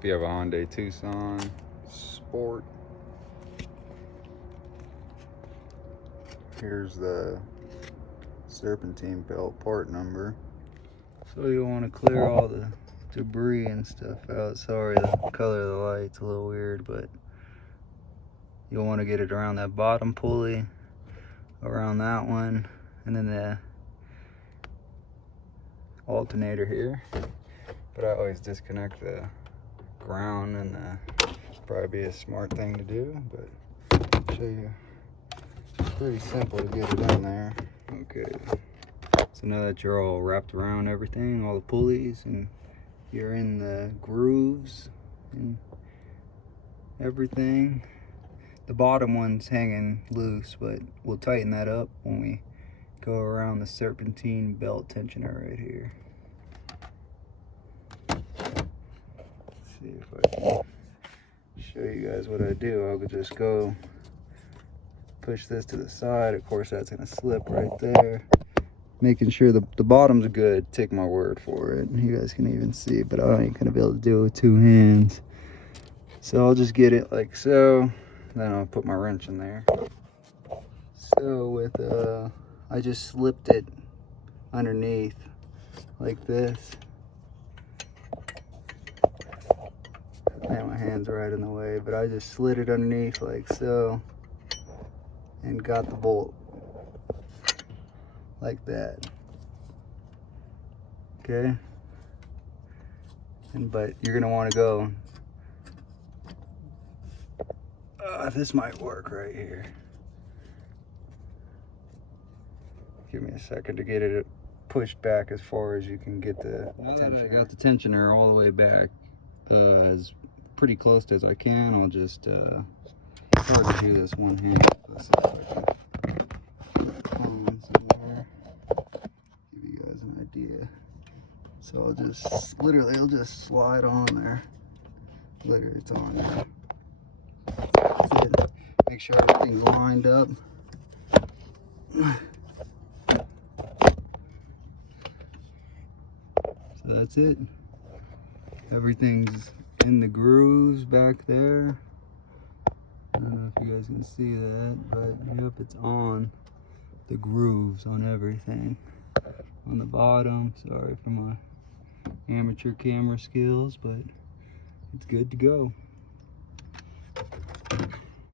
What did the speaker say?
If you have a Hyundai Tucson Sport, here's the Serpentine belt part number. So you want to clear all the debris and stuff out. Sorry, the color of the light's a little weird, but you'll want to get it around that bottom pulley, around that one, and then the alternator here. But I always disconnect the ground, and probably be a smart thing to do, but I'll show you. It's pretty simple to get it in there. Okay, so now that you're all wrapped around everything, all the pulleys, and you're in the grooves and everything, the bottom one's hanging loose, but we'll tighten that up when we go around the Serpentine belt tensioner right here. Let's see if I can show you guys what I do. I'll just go push this to the side. Of course, that's gonna slip right there. Making sure the bottom's good. Take my word for it. You guys can even see, but I ain't gonna be able to do it with two hands. So I'll just get it like so. Then I'll put my wrench in there. So with I just slipped it underneath like this. Man, my hand's right in the way, but I just slid it underneath like so and got the bolt like that. Okay, but you're gonna want to go this might work right here. Give me a second to get it pushed back as far as you can get the tensioner. I got the tensioner all the way back as pretty close as I can. I'll just hard to do this one hand. Let's see if I can find somewhere. Give you guys an idea. So I'll just literally, it'll just slide on there. Literally, it's on there. That's it. Make sure everything's lined up. So that's it. Everything's in the grooves back there. I don't know if you guys can see that, but yep, it's on the grooves on everything. On the bottom, sorry for my amateur camera skills, but it's good to go.